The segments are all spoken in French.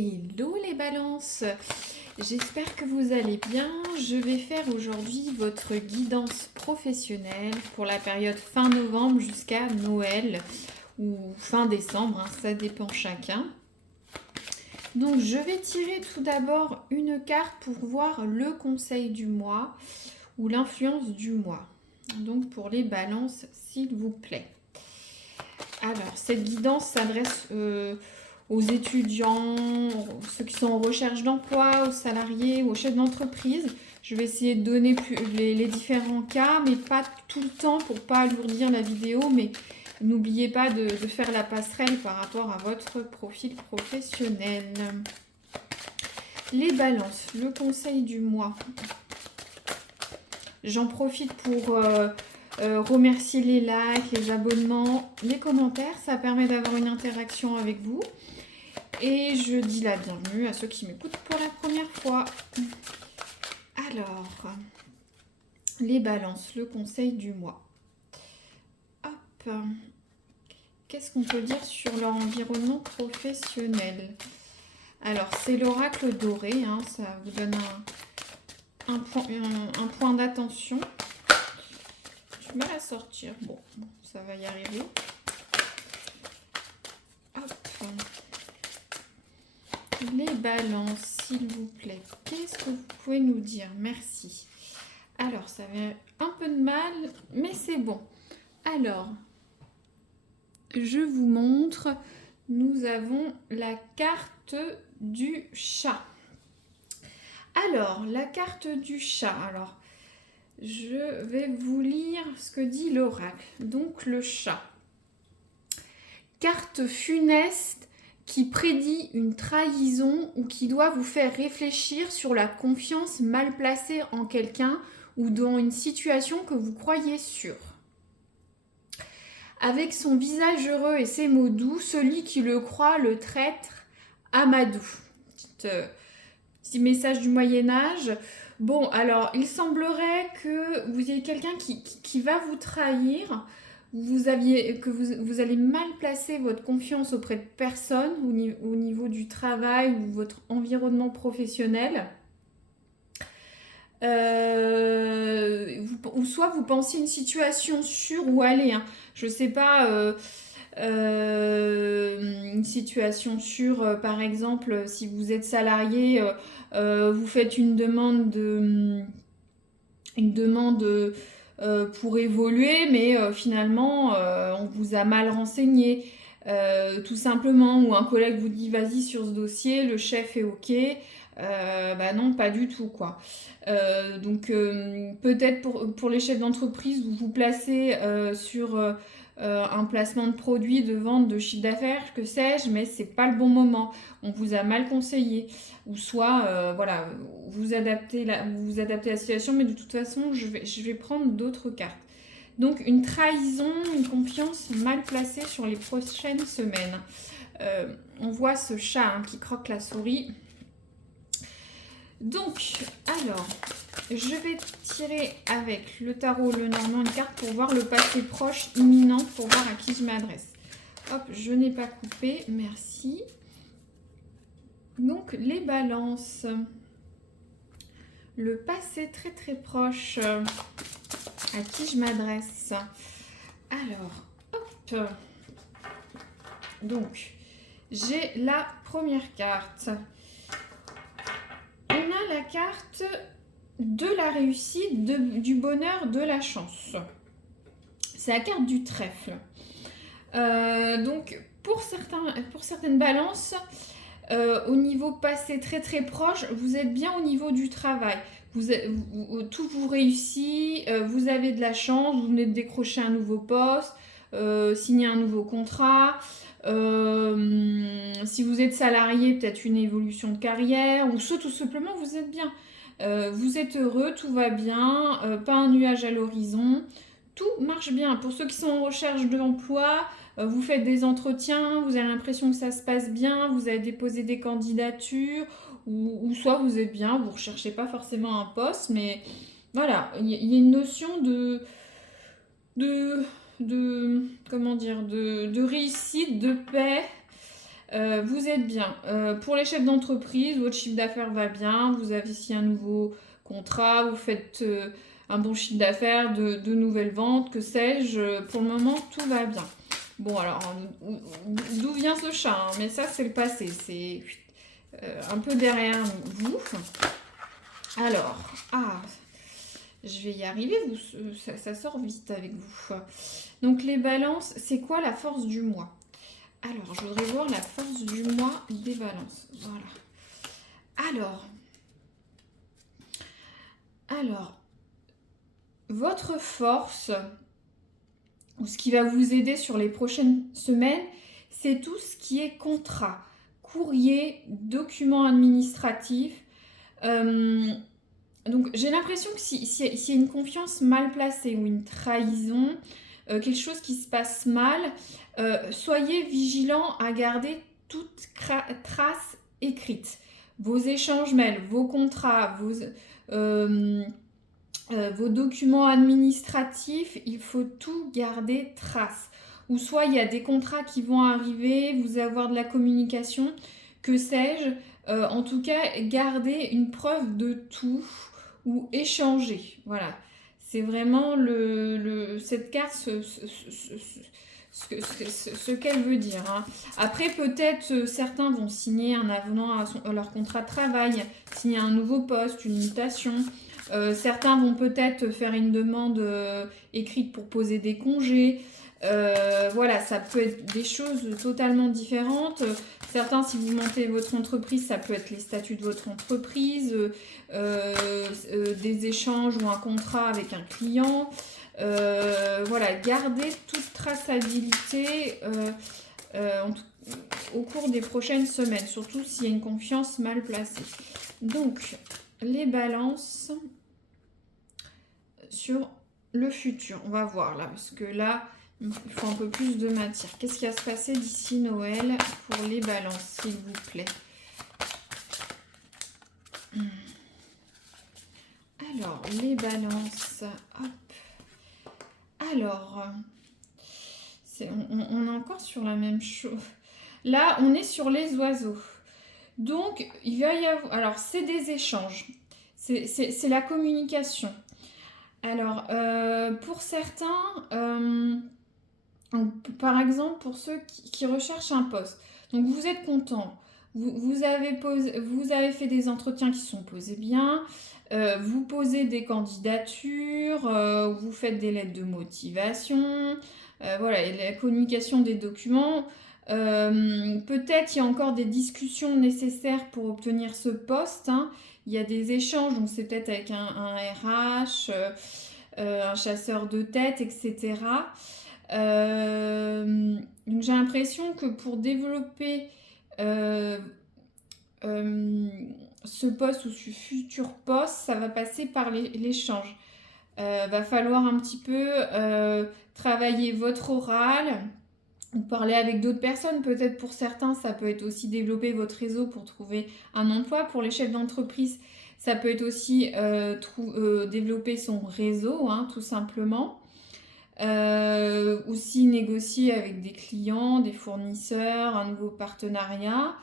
Hello les balances, j'espère que vous allez bien. Je vais faire aujourd'hui votre guidance professionnelle pour la période fin novembre jusqu'à Noël ou fin décembre, hein, ça dépend chacun. Donc je vais tirer tout d'abord une carte pour voir le conseil du mois ou l'influence du mois. Donc pour les balances, s'il vous plaît. Alors cette guidance s'adresse aux étudiants, ceux qui sont en recherche d'emploi, aux salariés, aux chefs d'entreprise. Je vais essayer de donner les différents cas, mais pas tout le temps pour ne pas alourdir la vidéo. Mais n'oubliez pas de faire la passerelle par rapport à votre profil professionnel. Les balances, le conseil du mois. J'en profite pour remercier les likes, les abonnements, les commentaires. Ça permet d'avoir une interaction avec vous. Et je dis la bienvenue à ceux qui m'écoutent pour la première fois. Alors, les balances, le conseil du mois. Hop. Qu'est-ce qu'on peut dire sur leur environnement professionnel? Alors, c'est l'oracle doré, hein, ça vous donne un point d'attention. Je vais la sortir. Bon, ça va y arriver. Hop. Les balances, s'il vous plaît. Qu'est-ce que vous pouvez nous dire? Merci. Alors, ça avait un peu de mal, mais c'est bon. Alors, je vous montre. Nous avons la carte du chat. Alors, la carte du chat. Alors, je vais vous lire ce que dit l'oracle. Donc, le chat. Carte funeste qui prédit une trahison ou qui doit vous faire réfléchir sur la confiance mal placée en quelqu'un ou dans une situation que vous croyez sûre. Avec son visage heureux et ses mots doux, celui qui le croit le traite Amadou. Petit message du Moyen-Âge. Bon, alors, il semblerait que vous ayez quelqu'un qui va vous trahir. Vous allez mal placer votre confiance auprès de personnes au niveau du travail ou votre environnement professionnel. Ou soit vous pensez une situation sûre où aller. Hein. Je ne sais pas, une situation sûre, par exemple, si vous êtes salarié, vous faites une demande pour évoluer, mais finalement, on vous a mal renseigné, tout simplement, ou un collègue vous dit vas-y sur ce dossier, le chef est ok, bah non, pas du tout, quoi. Donc, peut-être pour les chefs d'entreprise, vous vous placez sur un placement de produit, de vente, de chiffre d'affaires, que sais-je, mais c'est pas le bon moment. On vous a mal conseillé. Ou soit, voilà, vous adaptez la situation, mais de toute façon, je vais prendre d'autres cartes. Donc, une trahison, une confiance mal placée sur les prochaines semaines. On voit ce chat hein, qui croque la souris. Donc, alors, je vais tirer avec le tarot Lenormand une carte pour voir le passé proche, imminent, pour voir à qui je m'adresse. Hop, je n'ai pas coupé, merci. Donc, les balances. Le passé très très proche, à qui je m'adresse? Alors, hop. Donc, j'ai la première carte. On a la carte de la réussite, du bonheur, de la chance. C'est la carte du trèfle. Donc, pour certaines balances, au niveau passé très très proche, vous êtes bien au niveau du travail. Tout vous réussit, vous avez de la chance, vous venez de décrocher un nouveau poste, signer un nouveau contrat. Si vous êtes salarié, peut-être une évolution de carrière, ou soit tout simplement vous êtes bien. Vous êtes heureux, tout va bien, pas un nuage à l'horizon, tout marche bien. Pour ceux qui sont en recherche d'emploi, vous faites des entretiens, vous avez l'impression que ça se passe bien, vous avez déposé des candidatures, ou soit vous êtes bien, vous ne recherchez pas forcément un poste, mais voilà, il y a une notion comment dire, de réussite, de paix, Vous êtes bien. Pour les chefs d'entreprise, votre chiffre d'affaires va bien. Vous avez ici un nouveau contrat. Vous faites un bon chiffre d'affaires, de nouvelles ventes, que sais-je. Pour le moment, tout va bien. Bon, alors, d'où vient ce chat, hein? Mais ça, c'est le passé. C'est un peu derrière vous. Alors, je vais y arriver. Ça sort vite avec vous. Donc, les balances, c'est quoi la force du mois? Alors, je voudrais voir la force du mois des balances. Voilà. Alors, votre force, ou ce qui va vous aider sur les prochaines semaines, c'est tout ce qui est contrat, courrier, documents administratifs. Donc, j'ai l'impression que s'il y a une confiance mal placée ou une trahison, quelque chose qui se passe mal, soyez vigilants à garder toute trace écrite. Vos échanges mails, vos contrats, vos documents administratifs, il faut tout garder trace. Ou soit il y a des contrats qui vont arriver, vous allez avoir de la communication, que sais-je. En tout cas, gardez une preuve de tout ou échanger. Voilà. C'est vraiment cette carte, ce qu'elle veut dire, hein. Après, peut-être certains vont signer un avenant à leur contrat de travail, signer un nouveau poste, une mutation. Certains vont peut-être faire une demande écrite pour poser des congés. Voilà, ça peut être des choses totalement différentes. Certains, si vous montez votre entreprise, ça peut être les statuts de votre entreprise, des échanges ou un contrat avec un client. Voilà, gardez toute traçabilité au cours des prochaines semaines, surtout s'il y a une confiance mal placée. Donc, les balances sur le futur. On va voir là, parce que là, il faut un peu plus de matière. Qu'est-ce qui va se passer d'ici Noël pour les balances, s'il vous plaît? Alors, les balances. Hop. Alors, on est encore sur la même chose. Là, on est sur les oiseaux. Donc, il va y avoir... Alors, c'est des échanges. C'est la communication. Alors, pour certains, par exemple, pour ceux qui recherchent un poste, donc vous êtes content, vous avez fait des entretiens qui sont posés bien, vous posez des candidatures, vous faites des lettres de motivation, voilà, et la communication des documents. Peut-être il y a encore des discussions nécessaires pour obtenir ce poste, hein. Il y a des échanges, donc c'est peut-être avec un RH, un chasseur de tête, etc. Donc j'ai l'impression que pour développer ce poste ou ce futur poste, ça va passer par l'échange. Va falloir un petit peu travailler votre oral, ou parler avec d'autres personnes. Peut-être pour certains, ça peut être aussi développer votre réseau pour trouver un emploi. Pour les chefs d'entreprise, ça peut être aussi développer son réseau, hein, tout simplement. Aussi négocier avec des clients, des fournisseurs, un nouveau partenariat.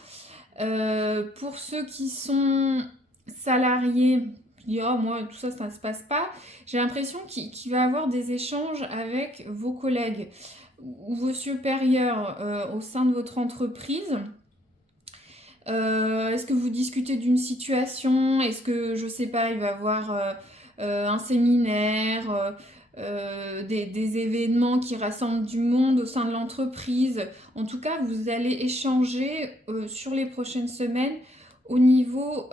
Pour ceux qui sont salariés, je dis oh, moi tout ça ne se passe pas. J'ai l'impression qu'il va y avoir des échanges avec vos collègues ou vos supérieurs au sein de votre entreprise. Est-ce que vous discutez d'une situation? Est-ce que, je sais pas, il va y avoir un séminaire, des événements qui rassemblent du monde au sein de l'entreprise? En tout cas, vous allez échanger sur les prochaines semaines au niveau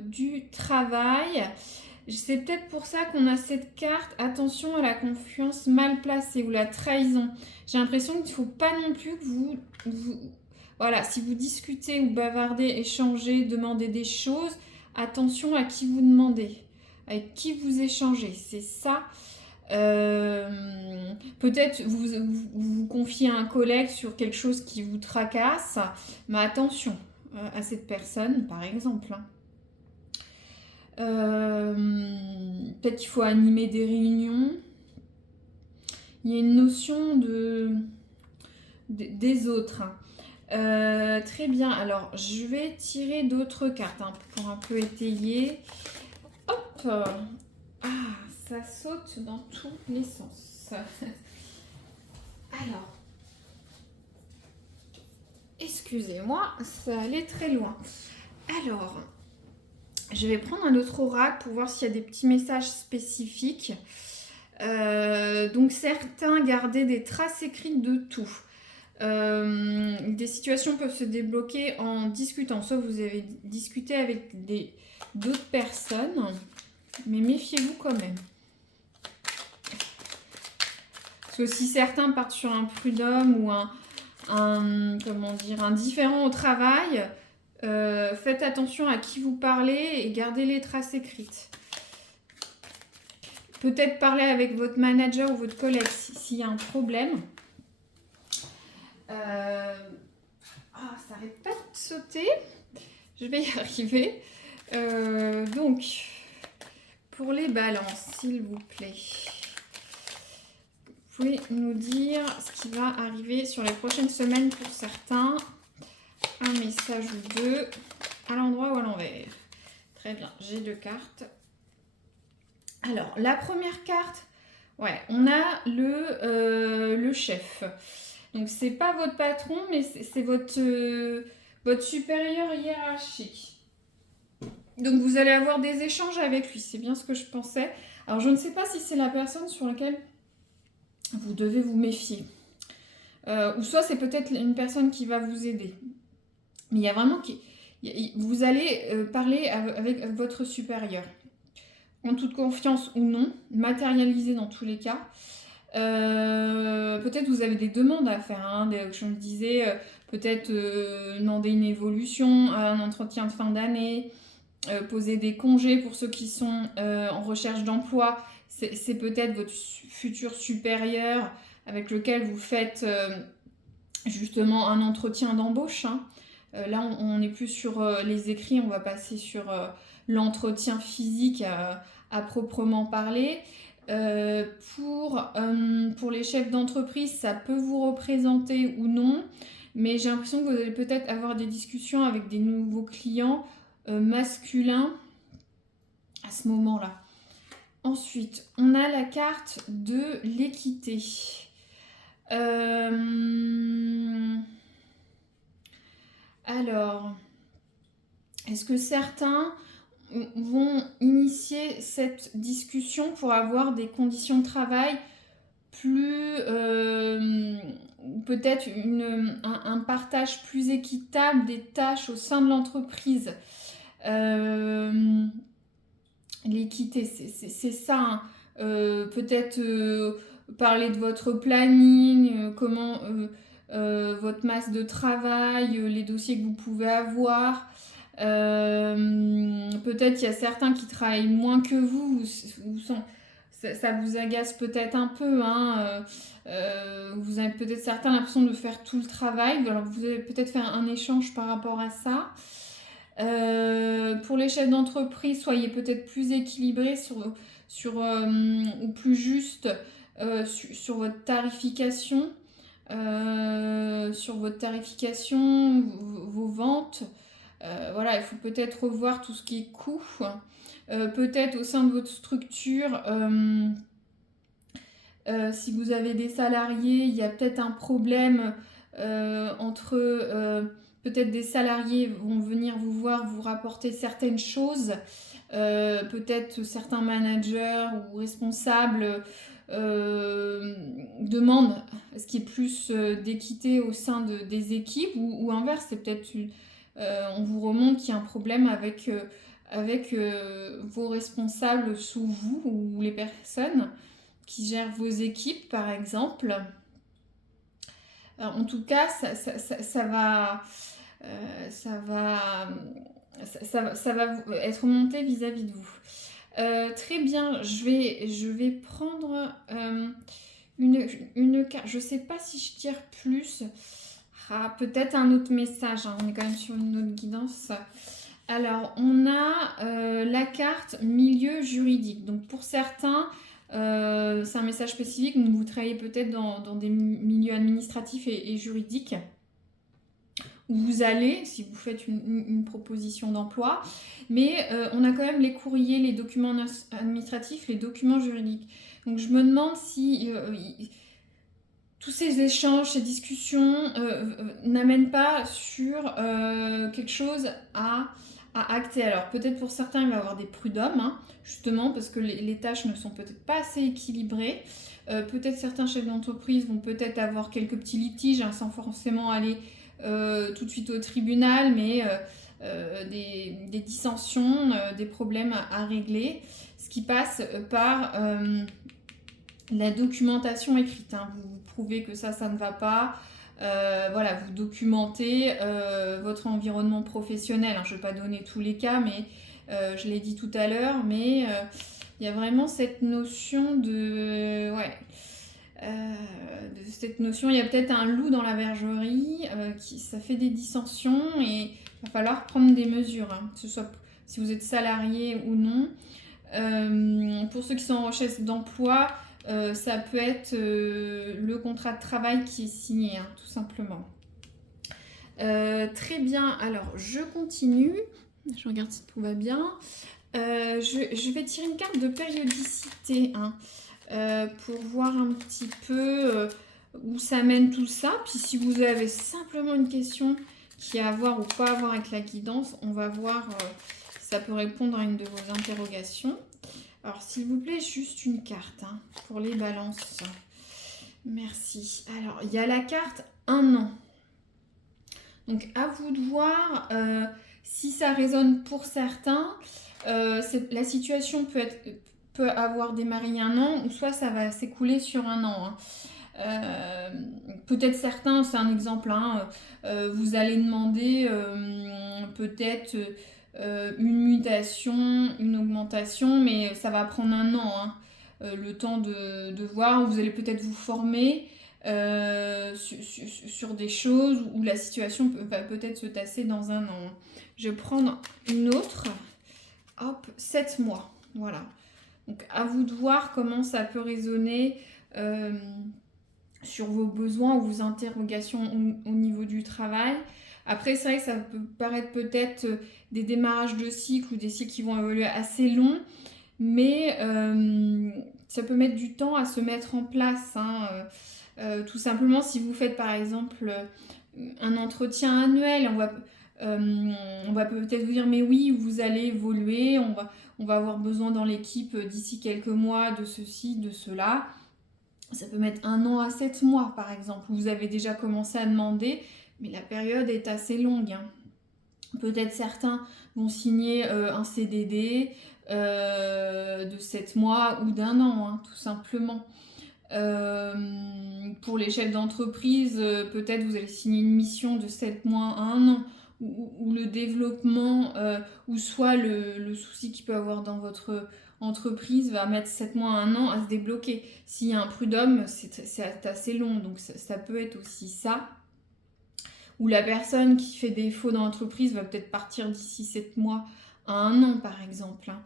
du travail. C'est peut-être pour ça qu'on a cette carte, attention à la confiance mal placée ou la trahison. J'ai l'impression qu'il ne faut pas non plus que vous... Voilà, si vous discutez ou bavardez, échangez, demandez des choses, attention à qui vous demandez, avec qui vous échangez. C'est ça. Peut-être vous confiez à un collègue sur quelque chose qui vous tracasse, mais attention à cette personne, par exemple, hein. Peut-être qu'il faut animer des réunions. Il y a une notion des autres. Très bien, alors je vais tirer d'autres cartes pour un peu étayer. Hop. Ah, ça saute dans tous les sens. Alors, excusez-moi, ça allait très loin. Alors, je vais prendre un autre oracle pour voir s'il y a des petits messages spécifiques. Donc certains gardaient des traces écrites de tout. Des situations peuvent se débloquer en discutant. Soit vous avez discuté avec d'autres personnes, mais méfiez-vous quand même. Parce que si certains partent sur un prud'homme ou un différent au travail, faites attention à qui vous parlez et gardez les traces écrites. Peut-être parler avec votre manager ou votre collègue s'il y a un problème. Ça n'arrête pas de sauter. Je vais y arriver. Donc, pour les balances, s'il vous plaît, vous pouvez nous dire ce qui va arriver sur les prochaines semaines pour certains. Un message ou deux, à l'endroit ou à l'envers. Très bien, j'ai 2 cartes. Alors, la première carte, ouais, on a le chef. Donc, c'est pas votre patron, mais c'est votre supérieur hiérarchique. Donc, vous allez avoir des échanges avec lui. C'est bien ce que je pensais. Alors, je ne sais pas si c'est la personne sur laquelle vous devez vous méfier. Ou soit c'est peut-être une personne qui va vous aider. Mais il y a vraiment... Vous allez parler avec votre supérieur. En toute confiance ou non, matérialisé dans tous les cas. Peut-être vous avez des demandes à faire, hein, comme je me disais, peut-être demander une évolution, un entretien de fin d'année, poser des congés pour ceux qui sont en recherche d'emploi. C'est peut-être votre futur supérieur avec lequel vous faites justement un entretien d'embauche. Hein. Là, on n'est plus sur les écrits, on va passer sur l'entretien physique à proprement parler. Pour les chefs d'entreprise, ça peut vous représenter ou non, mais j'ai l'impression que vous allez peut-être avoir des discussions avec des nouveaux clients masculins à ce moment-là. Ensuite, on a la carte de l'équité. Alors, est-ce que certains vont initier cette discussion pour avoir des conditions de travail plus... peut-être un partage plus équitable des tâches au sein de l'entreprise. L'équité, c'est ça. Hein. Peut-être parler de votre planning, comment votre masse de travail, les dossiers que vous pouvez avoir. Peut-être il y a certains qui travaillent moins que vous, ça vous agace peut-être un peu. Hein. Vous avez peut-être certains l'impression de faire tout le travail. Alors vous allez peut-être faire un échange par rapport à ça. Pour les chefs d'entreprise, soyez peut-être plus équilibrés ou plus juste sur votre tarification, vos ventes. Voilà, il faut peut-être revoir tout ce qui est coût. Peut-être au sein de votre structure, si vous avez des salariés, il y a peut-être un problème entre... peut-être des salariés vont venir vous voir, vous rapporter certaines choses. Peut-être certains managers ou responsables demandent ce qui est plus d'équité au sein des équipes ou inverse, c'est peut-être on vous remonte qu'il y a un problème avec vos responsables sous vous ou les personnes qui gèrent vos équipes par exemple. Alors, en tout cas, ça va être monté vis-à-vis de vous. Très bien, je vais prendre une carte. Je ne sais pas si je tire plus. Peut-être un autre message. Hein. On est quand même sur une autre guidance. Alors, on a la carte milieu juridique. Donc, pour certains, C'est un message spécifique, donc vous travaillez peut-être dans des milieux administratifs et juridiques, où vous allez, si vous faites une proposition d'emploi, mais on a quand même les courriers, les documents administratifs, les documents juridiques. Donc je me demande si tous ces échanges, ces discussions n'amènent pas sur quelque chose à acter. Alors peut-être pour certains il va y avoir des prud'hommes, hein, justement parce que les tâches ne sont peut-être pas assez équilibrées. Peut-être certains chefs d'entreprise vont peut-être avoir quelques petits litiges, hein, sans forcément aller tout de suite au tribunal, mais des dissensions, des problèmes à régler, ce qui passe par la documentation écrite, hein. Vous prouvez que ça ne va pas. Voilà, vous documentez votre environnement professionnel, hein. Je ne vais pas donner tous les cas, mais je l'ai dit tout à l'heure, mais il y a vraiment cette notion de... cette notion, il y a peut-être un loup dans la bergerie, ça fait des dissensions et il va falloir prendre des mesures, hein, que ce soit si vous êtes salarié ou non. Pour ceux qui sont en recherche d'emploi, ça peut être le contrat de travail qui est signé, hein, tout simplement. Très bien, alors je continue. Je regarde si tout va bien. Je vais tirer une carte de périodicité, hein, pour voir un petit peu où ça mène tout ça. Puis si vous avez simplement une question qui a à voir ou pas à voir avec la guidance, on va voir si ça peut répondre à une de vos interrogations. Alors, s'il vous plaît, juste une carte, hein, pour les balances. Merci. Alors, il y a la carte 1 an. Donc, à vous de voir si ça résonne pour certains. La situation peut avoir démarré il y a 1 an, ou soit ça va s'écouler sur 1 an, hein. Peut-être certains, c'est un exemple, hein, vous allez demander peut-être... une mutation, une augmentation, mais ça va prendre 1 an, hein, le temps de voir. Vous allez peut-être vous former sur des choses où la situation va peut-être se tasser dans 1 an. Je vais prendre une autre. Hop, 7 mois. Voilà. Donc à vous de voir comment ça peut résonner sur vos besoins ou vos interrogations au niveau du travail. Après, c'est vrai que ça peut paraître peut-être des démarrages de cycles ou des cycles qui vont évoluer assez longs, mais ça peut mettre du temps à se mettre en place, hein. Tout simplement, si vous faites par exemple un entretien annuel, on va peut-être vous dire mais oui, vous allez évoluer, on va avoir besoin dans l'équipe d'ici quelques mois de ceci, de cela. Ça peut mettre 1 an à 7 mois par exemple, vous avez déjà commencé à demander, mais la période est assez longue, hein. Peut-être certains vont signer un CDD de 7 mois ou d'1 an, hein, tout simplement. Pour les chefs d'entreprise, peut-être vous allez signer une mission de 7 mois à 1 an, ou le développement, ou soit le souci qu'il peut avoir dans votre entreprise va mettre 7 mois à 1 an à se débloquer. S'il y a un prud'homme, c'est assez long, donc ça peut être aussi ça. Ou la personne qui fait défaut dans l'entreprise va peut-être partir d'ici 7 mois à 1 an, par exemple, hein.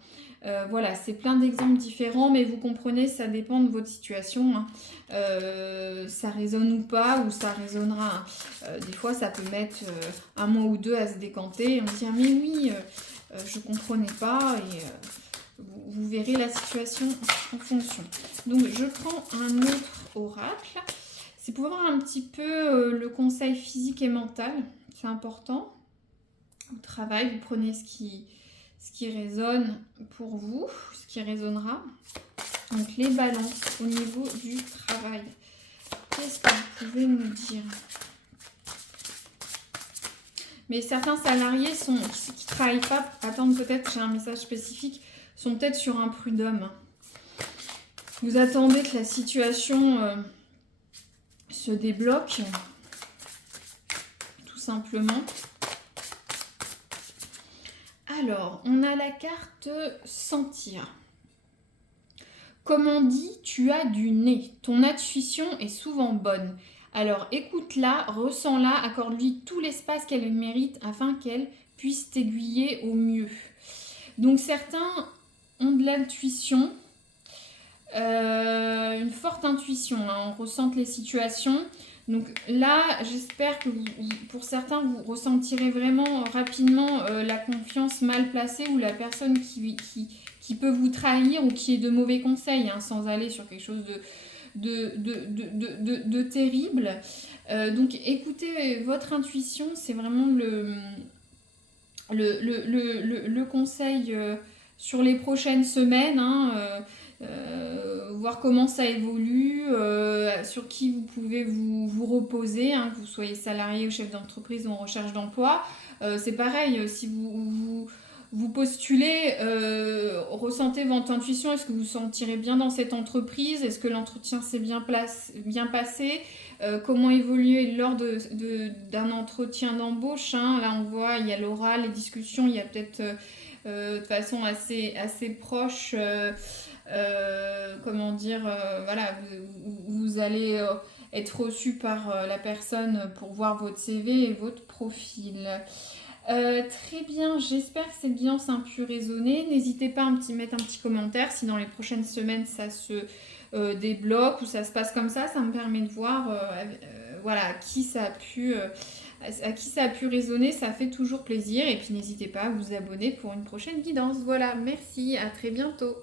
Voilà, c'est plein d'exemples différents, mais vous comprenez, ça dépend de votre situation, hein. Ça résonne ou pas, ou ça résonnera, hein. Des fois, ça peut mettre 1 mois ou 2 à se décanter, et on se dit « Ah mais oui, je ne comprenais pas », et vous verrez la situation en fonction. Donc, je prends un autre oracle. C'est pour voir un petit peu le conseil physique et mental, c'est important. Au travail, vous prenez ce qui résonne pour vous, ce qui résonnera. Donc les balances au niveau du travail. Qu'est-ce que vous pouvez nous dire? Mais certains salariés qui ne travaillent pas, attendent peut-être, j'ai un message spécifique, sont peut-être sur un prud'homme. Vous attendez que la situation se débloque, tout simplement. Alors, on a la carte sentir. Comme on dit, tu as du nez. Ton intuition est souvent bonne. Alors, écoute-la, ressens-la, accorde-lui tout l'espace qu'elle mérite afin qu'elle puisse t'aiguiller au mieux. Donc, certains ont de l'intuition. Une forte intuition, hein, on ressente les situations. Donc là, j'espère que pour certains, vous ressentirez vraiment rapidement la confiance mal placée ou la personne qui peut vous trahir ou qui est de mauvais conseils, hein, sans aller sur quelque chose de terrible. Donc écoutez votre intuition, c'est vraiment le conseil sur les prochaines semaines, hein, voir comment ça évolue, sur qui vous pouvez vous reposer, hein, que vous soyez salarié ou chef d'entreprise ou en recherche d'emploi. C'est pareil, si vous postulez, ressentez votre intuition, est-ce que vous vous sentirez bien dans cette entreprise, est-ce que l'entretien s'est bien passé, comment évoluer lors d'un entretien d'embauche, hein. Là on voit, il y a l'oral, les discussions, il y a peut-être de façon assez proche, comment dire, voilà, vous allez être reçu par la personne pour voir votre CV et votre profil. Très bien, j'espère que cette guidance a pu résonner. N'hésitez pas à mettre un petit commentaire si dans les prochaines semaines ça se débloque ou ça se passe comme ça me permet de voir voilà, à qui ça a pu résonner, ça fait toujours plaisir. Et puis n'hésitez pas à vous abonner pour une prochaine guidance. Voilà, merci, à très bientôt.